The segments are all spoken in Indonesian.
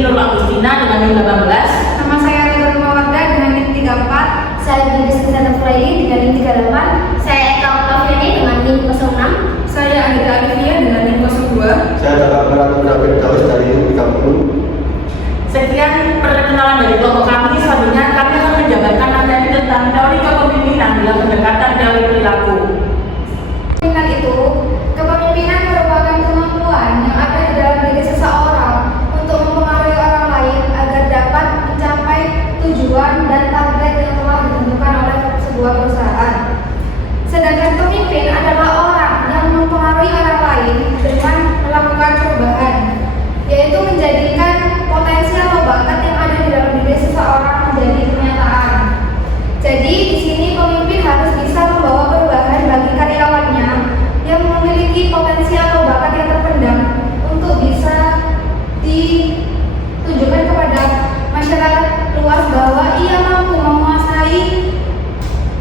ini Nur Agustina dengan NIM 18. Nama saya Ridwan Mawarda dengan NIM 34. Saya Budi Sintana Fulaini dengan NIM 38. Saya Eka Oktaviani dengan NIM 06. Saya Anita Alivia dengan NIM 02. Saya Bapak Meratu David Daus dari NIM 30. Sekian perkenalan dari kelompok kami. Selanjutnya kami akan menjabarkan materi tentang teori kepemimpinan dalam pendekatan teori perilaku. Kepemimpinan itu, kepemimpinan merupakan kemampuan yang ada di dalam diri seseorang untuk mempengaruhi orang lain agar dapat mencapai tujuan dan target yang telah ditentukan oleh sebuah perusahaan. Sedangkan pemimpin adalah orang yang mempengaruhi orang lain dengan melakukan perubahan, yaitu menjadikan potensi atau bakat yang ada di dalam diri seseorang menjadi kenyataan. Jadi di sini pemimpin harus bisa membawa perubahan bagi karyawannya yang memiliki potensi atau bakat yang terpendam untuk bisa ditunjukkan kepada masyarakat luas bahwa ia mampu menguasai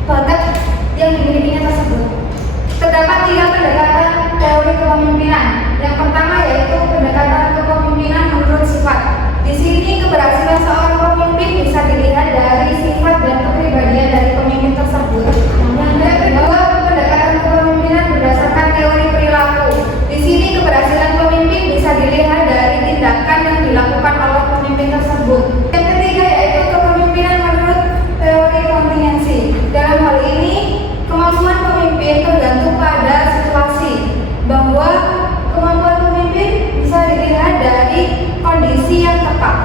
bakat yang dimilikinya tersebut. Terdapat 3 pendekatan teori kepemimpinan. Yang pertama yaitu pendekatan kepemimpinan menurut sifat. Di sini keberhasilan seorang pemimpin bisa dilihat dari sifat dan kepribadian dari pemimpin tersebut. Yang kedua, pendekatan kepemimpinan berdasarkan teori perilaku. Di sini keberhasilan pemimpin bisa dilihat dari tindakan yang dilakukan oleh pemimpin tersebut. Yang ketiga yaitu kepemimpinan menurut teori kontingensi. Dalam hal ini, kemampuan pemimpin tergantung pada situasi, bahwa kemampuan pemimpin bisa dilihat dari kondisi yang tepat.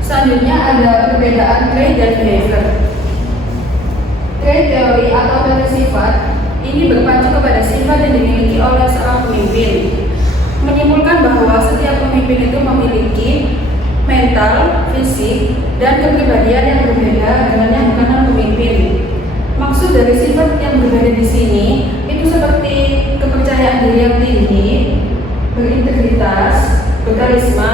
Selanjutnya ada perbedaan trait dan behavior. Trait teori atau teori sifat ini berpacu kepada sifat yang dimiliki oleh seorang pemimpin. Menyimpulkan bahwa setiap pemimpin itu memiliki mental, fisik, dan kepribadian yang berbeda dengan yang bukan pemimpin. Maksud dari sifat yang berbeda di sini itu seperti kepercayaan diri yang tinggi, berintegritas, berkarisma,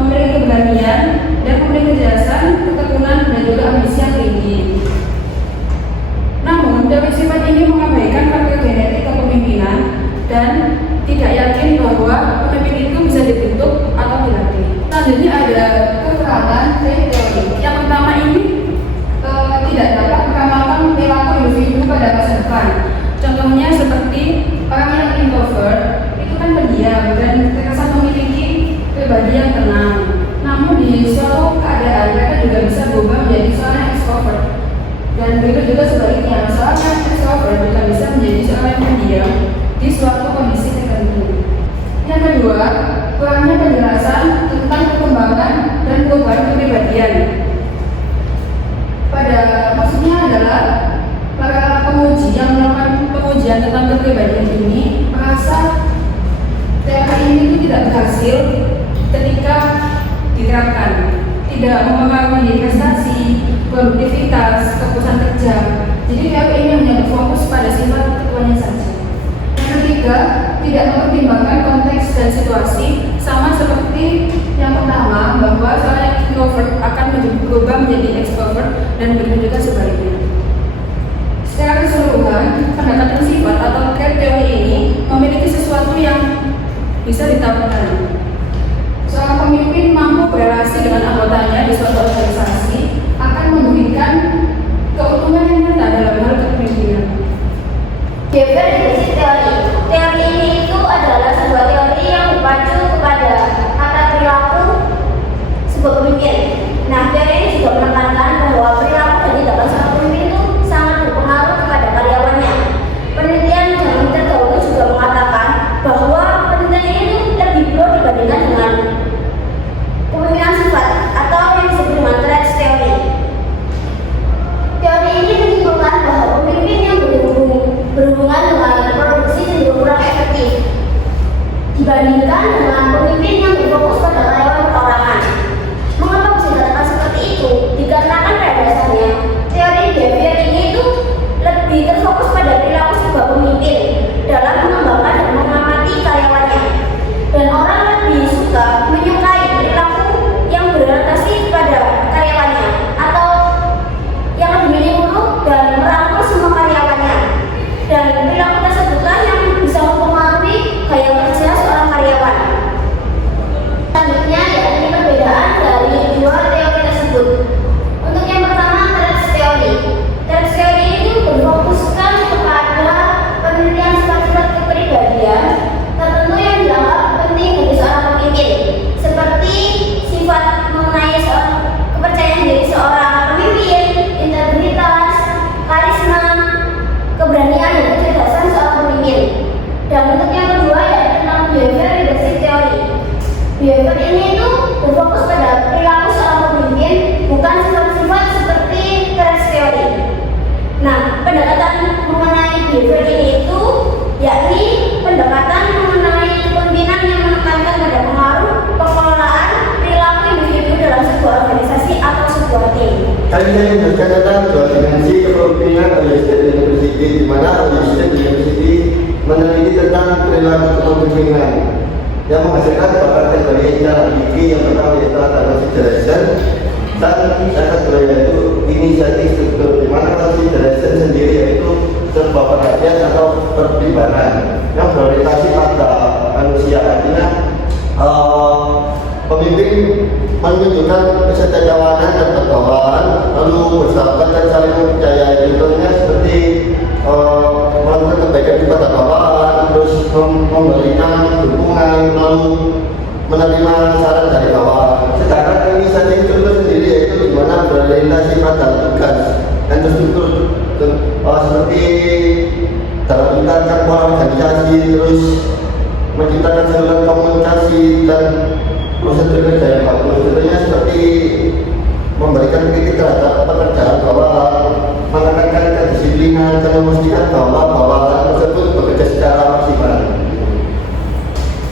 memiliki keberanian, dan memiliki kejelasan, ketekunan, dan juga ambisi yang tinggi. Namun, teori sifat ini mengabaikan faktor genetik kepemimpinan dan tidak yakin bahwa pemimpin itu bisa dibentuk atau dilatih. Selanjutnya ada kekurangan trait teori. Yang pertama ini tidak dapat meramalkan perilaku individu pada masa depan. Contohnya seperti orang yang introvert itu kan pendiam dan terkesan memiliki pribadi yang tenang. Namun di suatu keadaan mereka juga bisa berubah menjadi seorang extrovert. Dan begitu juga sebaliknya, seorang extrovert juga bisa menjadi seorang yang pendiam di suatu kondisi tertentu. Yang kedua, kurangnya penjelasan tentang perkembangan dan perubahan kepribadian. Pada maksudnya adalah para penguji yang melakukan pengujian tentang kepribadian ini merasa teori ini itu tidak berhasil ketika diterapkan, tidak mempengaruhi prestasi, produktivitas, keputusan kerja. Jadi teori ini hanya berfokus pada sifat ketuanya saja. Yang ketiga, tidak mempertimbangkan konteks dan situasi, sama seperti yang pertama bahwa seorang introvert akan berubah menjadi extrovert dan begitu juga sebaliknya. Secara keseluruhan, pendekatan sifat atau trait teori ini memiliki sesuatu yang bisa ditawarkan. Seorang pemimpin mampu berrelasi dengan anggotanya di suatu organisasi akan memberikan keuntungan yang nyata dalam hal kepemimpinan. Definisi teori. Teori ini itu adalah sebuah teori yang berpacu kepada kata perilaku sebuah pemimpin. Nah, teori ini juga menekankan bahwa perilaku dan tindakan seorang pemimpin itu sangat berpengaruh kepada karyawannya. Penelitian zaman terdahulu juga mengatakan bahwa penelitian ini lebih pro dibandingkan dengan kepemimpinan sifat atau yang disebut dengan traits teori. Teori ini menyimpulkan bahwa pemimpin yang berhubungan dengan produksi Behavior ini itu berfokus pada perilaku seorang pemimpin, bukan sifat-sifat seperti Perez teori. Nah, pendekatan mengenai behavior ini itu yakni pendekatan mengenai kepemimpinan yang menekankan pada pengaruh pengelolaan perilaku individu dalam sebuah organisasi atau sebuah tim. Kali ini berkaitan dua dimensi kepemimpinan Ohio State University, di mana Ohio State University meneliti tentang perilaku kepemimpinan yang menghasilkan beberapa kategori cara pikir. Yang pertama yaitu consideration, dan yang kedua yaitu inisiatif struktur, di mana consideration sendiri yaitu sebuah perhatian atau pertimbangan yang berorientasi pada manusia. Artinya pemimpin menunjukkan kesetiakawanan dan kebawaan, lalu bersahabat dan saling mempercayai. Contohnya seperti melakukan kebaikan kepada bawahan, terus memberikan dukungan, lalu menerima saran dari bawahan. Sedangkan inisiatif struktur sendiri yaitu di mana berorientasi pada tugas dan struktur seperti dalam meningkatkan organisasi, terus menciptakan saluran komunikasi dan prosedur kerja yang bagus. Contohnya seperti memberikan kritik terhadap pekerjaan bawahan, menekankan kedisiplinan, dan memastikan bahwa bawahan tersebut bekerja secara maksimal.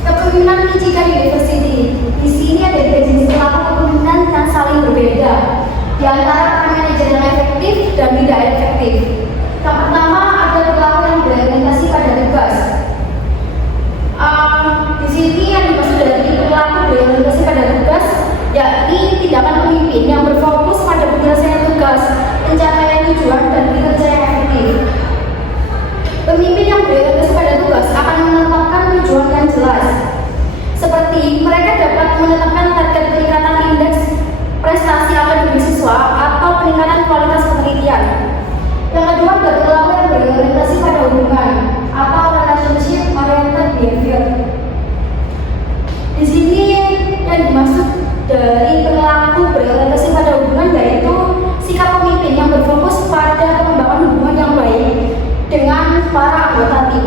Kepemimpinan Michigan University. Di sini ada definisi perilaku kepemimpinan yang saling berbeda di antara para manajer yang efektif dan tidak efektif. Yang pertama ada perilaku yang berorientasi pada tugas. Di sini yang dimaksud dari perilaku berorientasi pada tugas, yakni tindakan pemimpin yang berfokus pada penyelesaian tugas, pencapaian tujuan dan kinerja yang efektif. Pemimpin yang berorientasi pada tugas akan menetapkan tujuan yang jelas, seperti mereka dapat menetapkan target peningkatan indeks prestasi akademik siswa atau peningkatan kualitas penelitian. Yang kedua ada perilaku yang berorientasi pada hubungan atau relationship oriented behavior. Di sini yang dimaksud dari perilaku berorientasi pada hubungan yaitu sikap pemimpin yang berfokus pada pengembangan hubungan yang baik dengan para anggota tim,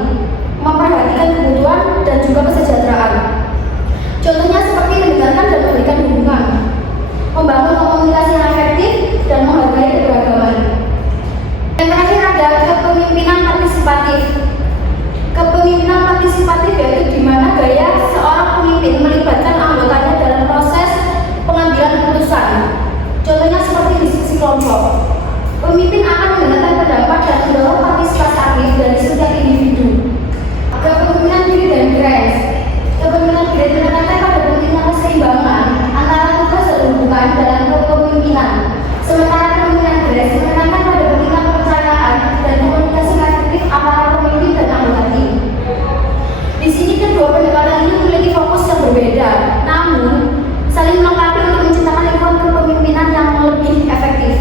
memperhatikan kebutuhan dan juga kesejahteraan. Contohnya seperti mendengarkan dan memberikan hubungan, membangun komunikasi yang efektif dan menghargai keberagaman. Yang terakhir ada kepemimpinan partisipatif. Kepemimpinan partisipatif yaitu di mana gaya seorang pemimpin melibatkan anggotanya dalam proses pengambilan keputusan. Contohnya seperti diskusi kelompok. Pemimpin akan menggunakan pendapat dan mendorong partisipasi aktif dari setiap individu. Kepemimpinan diri dan grace. Kepemimpinan diri menekankan pada pentingnya keseimbangan antara tugas dan hubungan dalam kepemimpinan. Sementara kepemimpinan grace menekankan pada pentingnya kepercayaan dan komunikasi efektif antara pemimpin dan anggota tim. Di sini kedua pendekatan ini memiliki fokus yang berbeda, namun saling melengkapi untuk menciptakan lingkungan kepemimpinan yang lebih efektif.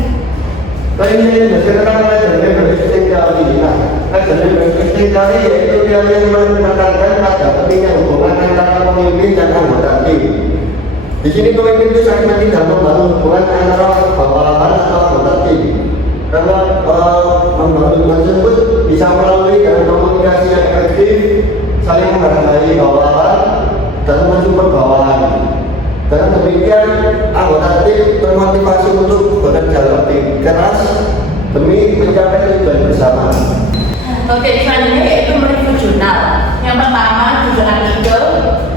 Baik, ini berdasarkan ajaran beristik teori. Ajaran beristik teori yaitu teori yang menekankan pada pentingnya hubungan antara pemimpin dan anggota tim. Di sini pemimpin itu sangat penting dalam membangun hubungan antara bawahan atau anggota tim. Karena membangun hubungan tersebut bisa melalui dengan komunikasi yang efektif, saling menghargai bawahan dan mensupport bawahan. Dengan demikian, anggota tim termotivasi untuk bekerja lebih keras demi mencapai tujuan bersama. Oke, selanjutnya yaitu mereview jurnal. Yang pertama, jurnal artikel.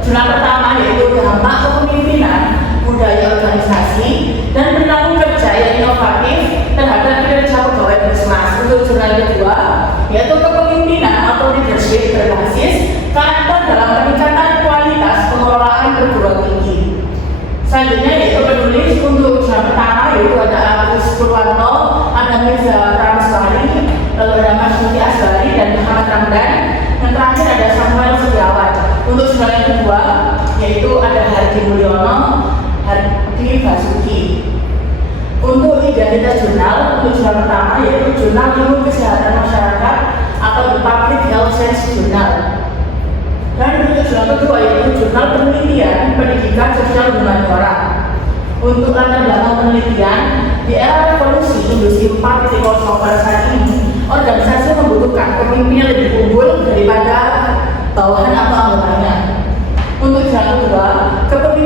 Jurnal pertama yaitu dampak kepemimpinan, budaya organisasi, dan perilaku kerja yang inovatif terhadap kinerja pegawai Puskesmas. Untuk jurnal kedua, yaitu kepemimpinan atau leadership berbasis karakter dalam peningkatan kualitas pengelolaan perguruan tinggi. Selanjutnya yaitu penulis. Untuk jurnal pertama yaitu ada Agus Purwanto, ada Mirza Ramswari, lalu ada Mas Muti Asbari dan Muhammad Ramdan. Yang terakhir ada Samuel Setiawan. Untuk jurnal yang kedua yaitu ada Hardi Mulyono, Hardi Basuki. Untuk identitas jurnal, untuk jurnal pertama yaitu Jurnal Ilmu Kesehatan Masyarakat atau The Public Health Science Journal. Dan untuk jurnal kedua yaitu Jurnal Penelitian Pendidikan Sosial Hubungan Orang. Untuk latar belakang penelitian, di era revolusi industri 4.0 pada saat ini, organisasi membutuhkan pemimpin yang lebih unggul daripada bawahan atau anggotanya. Untuk jurnal kedua, kepemimpinan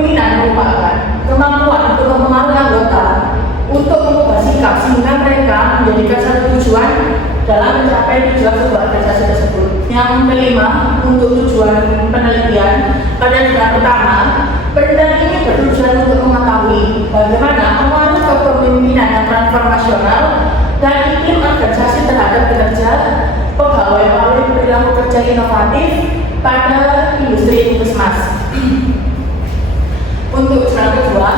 kelima, untuk tujuan penelitian, pada bulan pertama, penelitian ini bertujuan untuk mengetahui bagaimana pengaruh kepemimpinan yang transformasional dan iklim organisasi terhadap kinerja pegawai melalui perilaku kerja inovatif pada industri puskesmas. Untuk tujuan kedua,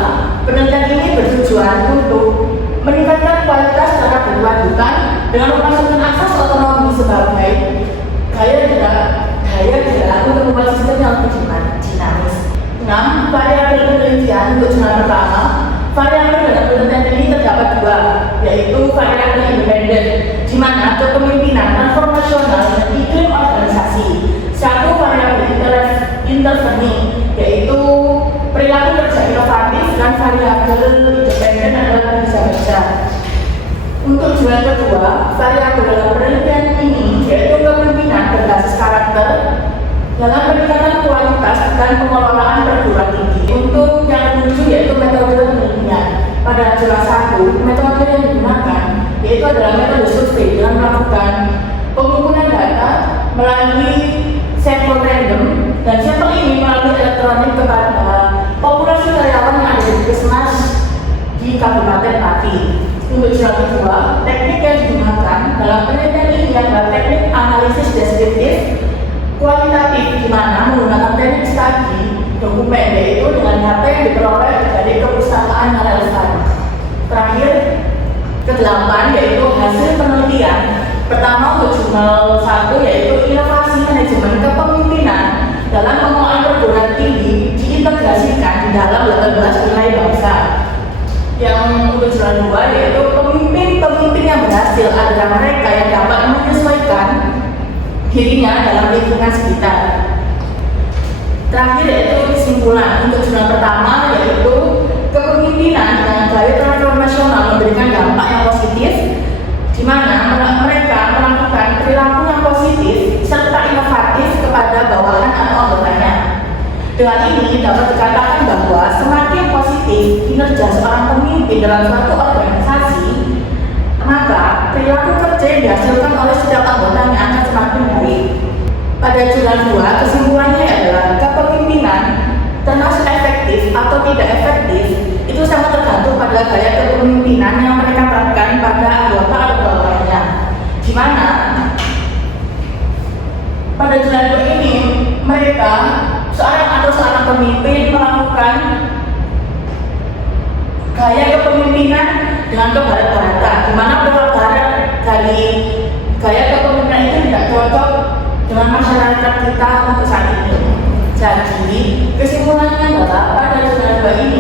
penelitian ini bertujuan untuk meningkatkan kualitas secara berkelanjutan dengan memasukkan asas otonomi sebagai gaya gerak untuk membuat sistem yang lebih dinamis. 6. Variabel penelitian untuk tujuan pertama. Variabel dalam penelitian ini terdapat dua, yaitu variabel independen, di mana kepemimpinan transformasional dan iklim organisasi. Satu variabel intervening, yaitu perilaku kerja inovatif, dan variabel independen adalah bisa kerja. Untuk tujuan kedua, variabel dalam penelitian ini yaitu kepemimpinan berbasis karakter dalam peningkatan kualitas dan pengelolaan perguruan tinggi. Untuk yang ketujuh yaitu metode penelitian. Pada jelas 1, metode yang digunakan yaitu adalah metode survei dengan melakukan pengumpulan data melalui sampel random, dan sampel ini melalui elektronik kepada populasi karyawan yang ada di puskesmas di Kabupaten Pati. Untuk tujuan kedua, teknik yang digunakan dalam penelitian ini adalah teknik analisis deskriptif kualitatif, di mana menggunakan teknik studi dokumen, yaitu dengan data yang diperoleh dari kepustakaan yang relevan. Terakhir, ke-8 yaitu hasil penelitian. Pertama, untuk jurnal 1 yaitu inovasi manajemen kepemimpinan dalam pengelolaan perguruan tinggi diintegrasikan di dalam 18 nilai bangsa. Yang untuk jurnal 2 yaitu pemimpin yang berhasil adalah mereka yang dapat menyesuaikan dirinya dalam lingkungan sekitar. Terakhir yaitu kesimpulan. Untuk jurnal pertama yaitu kepemimpinan dan gaya transformasional memberikan dampak yang positif, di mana mereka melakukan perilaku yang positif serta inovatif kepada bawahan atau anggotanya. Dengan ini dapat dikatakan bahwa semakin positif kinerja seorang pemimpin dalam suatu organisasi, maka perilaku kerja yang dihasilkan oleh setiap anggotanya akan semakin baik. Pada jurnal 2, kesimpulannya adalah kepemimpinan termasuk efektif atau tidak efektif itu sangat tergantung pada gaya kepemimpinan yang mereka terapkan pada anggota atau bawahannya. Di mana pada jurnal 2 ini mereka seorang pemimpin melakukan gaya kepemimpinan dengan kebarat-baratan, di mana kebarat dari gaya kepemimpinan itu tidak cocok dengan masyarakat kita untuk saat ini. Jadi kesimpulannya adalah pada jurnal 2 ini